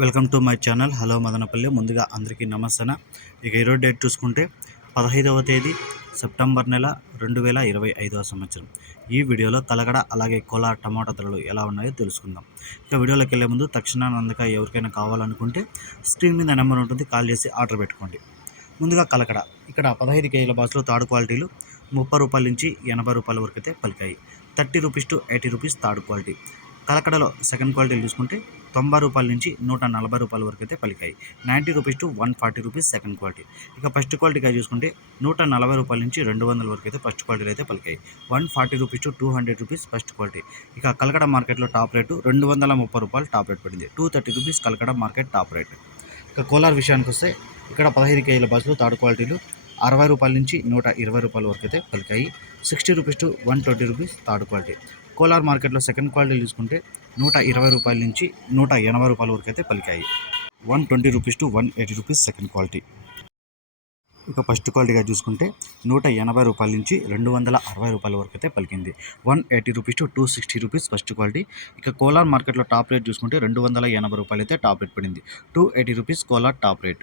Welcome to my channel. Hello Madanapalli. ముందుగా అందరికీ నమస్తే ఇక ఈరోజు డేట్ చూసుకుంటే పదహైదవ తేదీ సెప్టెంబర్ నెల రెండు వేల ఇరవై ఐదవ సంవత్సరం. ఈ వీడియోలో తలగడ అలాగే కోలా టమాటా ధరలు ఎలా ఉన్నాయో తెలుసుకుందాం. ఇక వీడియోలోకి వెళ్ళే ముందు తక్షణాన్ని అందక ఎవరికైనా కావాలనుకుంటే స్క్రీన్ మీద నెంబర్ ఉంటుంది కాల్ చేసి ఆర్డర్ పెట్టుకోండి. ముందుగా కలకడ. ఇక్కడ పదహైదు కేజీల బాసులో తాడు క్వాలిటీలు ముప్పై రూపాయల నుంచి ఎనభై రూపాయల వరకు అయితే పలికాయి. Thirty rupees to eighty rupees third quality. కలకడలో second క్వాలిటీలు చూసుకుంటే తొంభై రూపాయల నుంచి నూట నలభై రూపాయల వరకు అయితే పలికాయి. Ninety rupees to one forty rupees second quality. ఇక ఫస్ట్ క్వాలిటీగా చూసుకుంటే నూట నలభై రూపాయల నుంచి రెండు వందల వరకు అయితే ఫస్ట్ క్వాలిటీలు అయితే పలికాయి. One forty rupees to two hundred rupees first quality. ఇక కలకడ మార్కెట్లో టాప్ రేటు రెండు వందల ముప్పై రూపాయలు టాప్ రేట్ పడింది. Two thirty rupees Kalakada market top rate. ఇక కోలార్ విషయానికి వస్తే ఇక్కడ పదహైదు కేజీల బస్సులు థర్డ్ క్వాలిటీలు. అరవై రూపాయల నుంచి నూట ఇరవై రూపాయల వరకు అయితే పలికాయి. Sixty rupees to one twenty rupees third quality. Kolar మార్కెట్లో సెకండ్ క్వాలిటీ తీసుకుంటే నూట ఇరవై రూపాయల నుంచి నూట ఎనభై రూపాయల వరకు అయితే పలికాయి. One twenty rupees to one eighty rupees second quality. ఇక ఫస్ట్ క్వాలిటీగా చూసుకుంటే నూట ఎనభై రూపాయల నుంచి రెండు వందల అరవై రూపాయల వరకు అయితే పలికింది. One eighty rupees to two sixty rupees first quality. ఇక కోలార్ మార్కెట్లో టాప్ రేట్ చూసుకుంటే రెండు వందల ఎనభై రూపాయలు అయితే టాప్ రేట్ పడింది. Two eighty rupees Kolar top rate.